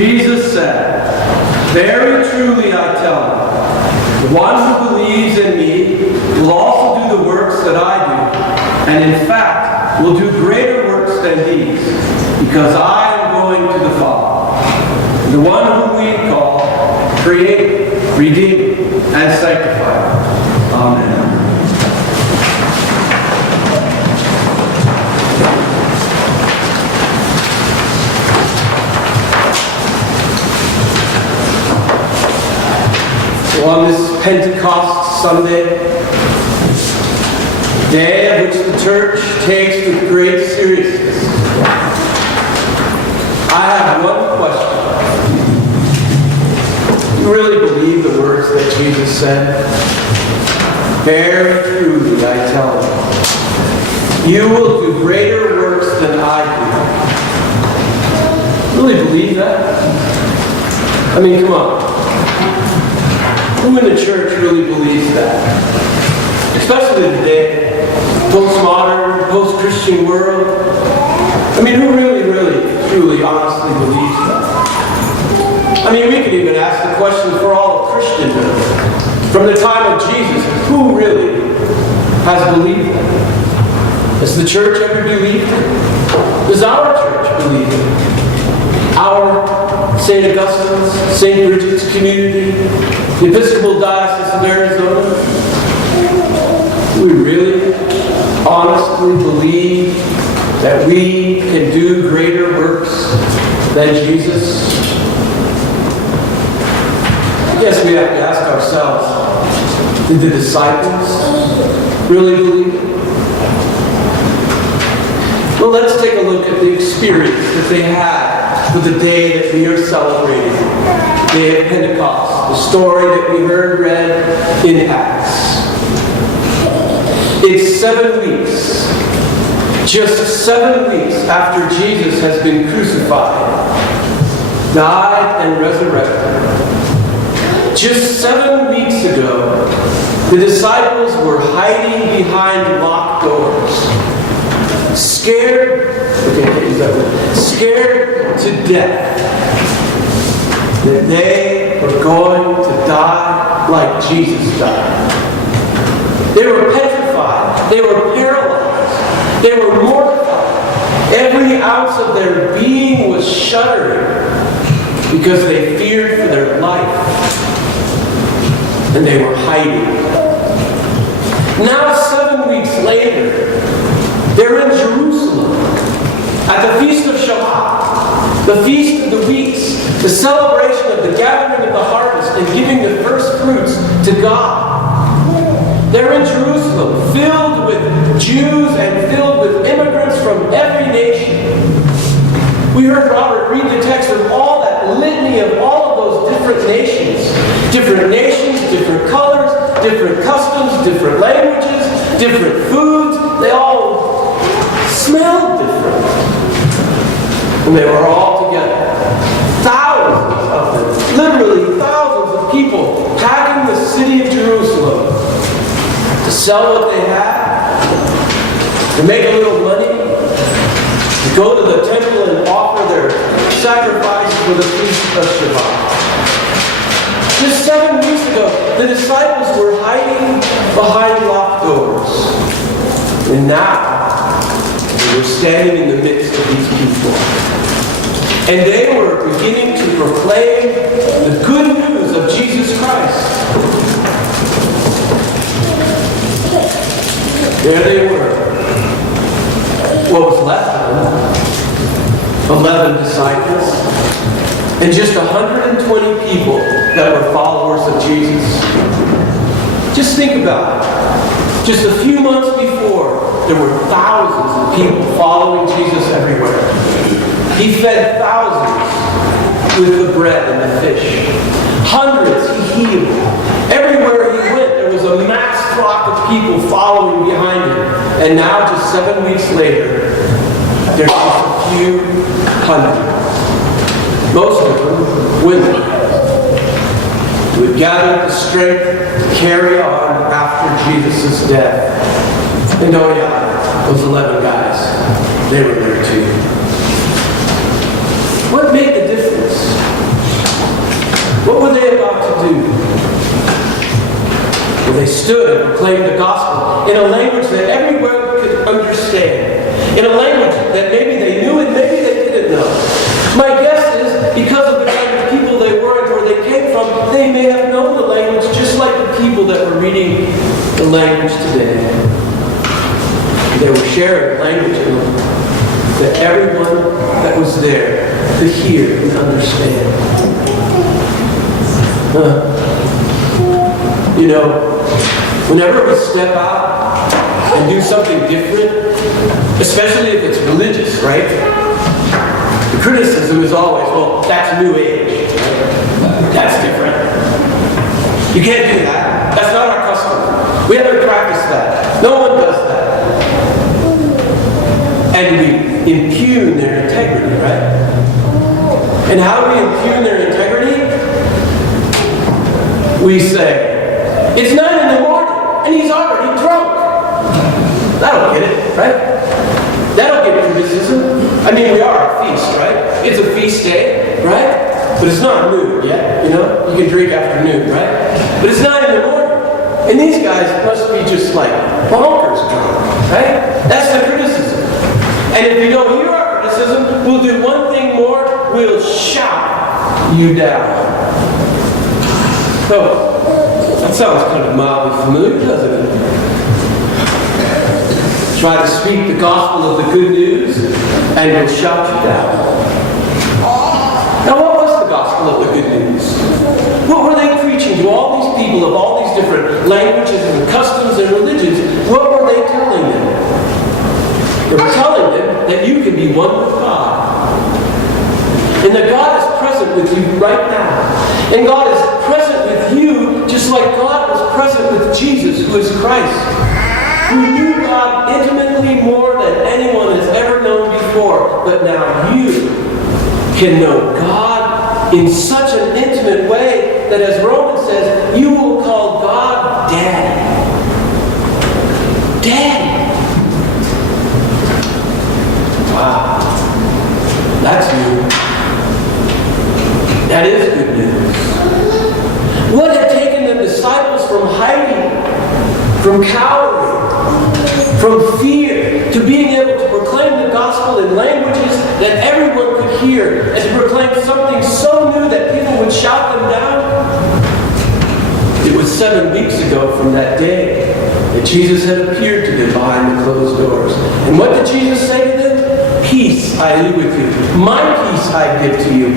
Jesus said, "Very truly I tell you, the one who believes in me will also do the works that I do, and in fact will do greater works than these, because I am going to the Father. The one whom we call, create, redeem, and sanctify." Amen. On this Pentecost Sunday, day of which the church takes with great seriousness, I have one question. You really believe the words that Jesus said? "Very truly I tell you, you will do greater works than I do." Really believe that? I mean, come on. Who in the church really believes that? Especially today, postmodern, post-Christian world. I mean, who really, truly, honestly believes that? I mean, we could even ask the question for all of Christendom. From the time of Jesus, who really has believed that? Has the church ever believed it? Does our church believe it? Our St. Augustine's, St. Bridget's community, the Episcopal Diocese of Arizona. Do we really, honestly believe that we can do greater works than Jesus? I guess we have to ask ourselves, did the disciples really believe it? Well, let's take a look at the experience that they had for the day that we are celebrating, the day of Pentecost, the story that we heard read in Acts. It's 7 weeks, just 7 weeks after Jesus has been crucified, died, and resurrected. Just 7 weeks ago, the disciples were hiding behind locked doors, scared to death that they were going to die like Jesus died. They were petrified. They were paralyzed. They were mortified. Every ounce of their being was shuddering because they feared for their life. And they were hiding. Now, 7 weeks later, they're in Jerusalem at the Feast of Shabbat, the Feast of the Weeks, the celebration of the gathering of the harvest and giving the first fruits to God. They're in Jerusalem, filled with Jews and filled with immigrants from every nation. We heard Robert read the text of all that litany of all of those different nations, different colors, different customs, different languages, different foods. They all smelled different. And they were all together. Thousands of them, literally thousands of people packing the city of Jerusalem to sell what they had, to make a little money, to go to the temple and offer their sacrifice for the Feast of Shabbat. Just 7 weeks ago, the disciples were hiding behind locked doors. And now, they were standing in the midst of these people. And they were beginning to proclaim the good news of Jesus Christ. There they were. What was left of them? 11 disciples. And just 120 people that were followers of Jesus. Just think about it. Just a few months before, there were thousands of people following Jesus everywhere. He fed thousands with the bread and the fish. Hundreds he healed. Everywhere he went, there was a mass flock of people following behind him. And now, just 7 weeks later, there's just a few hundred. Most of them women who had gathered the strength to carry on after Jesus' death. And oh yeah, those 11 guys, they were there too. What made the difference? do? Well, they stood and proclaimed the gospel in a language that everyone could understand, in a language that maybe they knew and maybe they didn't know. My guess is, because of the kind of people they were and where they came from, they may have known the language just like the people that were reading the language today. They were sharing language that everyone that was there could hear and understand. You know, whenever we step out and do something different, especially if it's religious, right? The criticism is always, well, that's New Age. That's different. You can't do that. That's not our custom. We haven't practiced that. No one does that. And we impugn their integrity, right? And how do we impugn their integrity? We say, it's 9 in the morning, and he's already drunk. That'll get it, right? That'll get criticism. I mean, we are a feast, right? It's a feast day, right? But it's not noon yet, you know? You can drink after noon, right? But it's 9 in the morning. And these guys must be just like bonkers drunk, right? That's the criticism. And if you don't hear our criticism, we'll do one thing more. We'll shout you down. So, that sounds kind of mildly familiar, doesn't it? Try to speak the gospel of the good news, and we'll shout you down. Now, what was the gospel of the good news? What were they preaching to all these people of all these different languages and customs and religions? What were they telling them? They were telling them that you can be one with God. And that God is present with you right now. And God is present with you just like God was present with Jesus, who is Christ, who knew God intimately more than anyone has ever known before. But now you can know God in such an intimate way that, as Romans says, you will call God Daddy. Daddy. Wow. That's new. That is good news. What had taken the disciples from hiding, from cowering, from fear, to being able to proclaim the gospel in languages that everyone could hear, and to proclaim something so new that people would shout them down? It was 7 weeks ago from that day that Jesus had appeared to them behind the closed doors. And what did Jesus say to them? Peace I leave with you. My peace I give to you.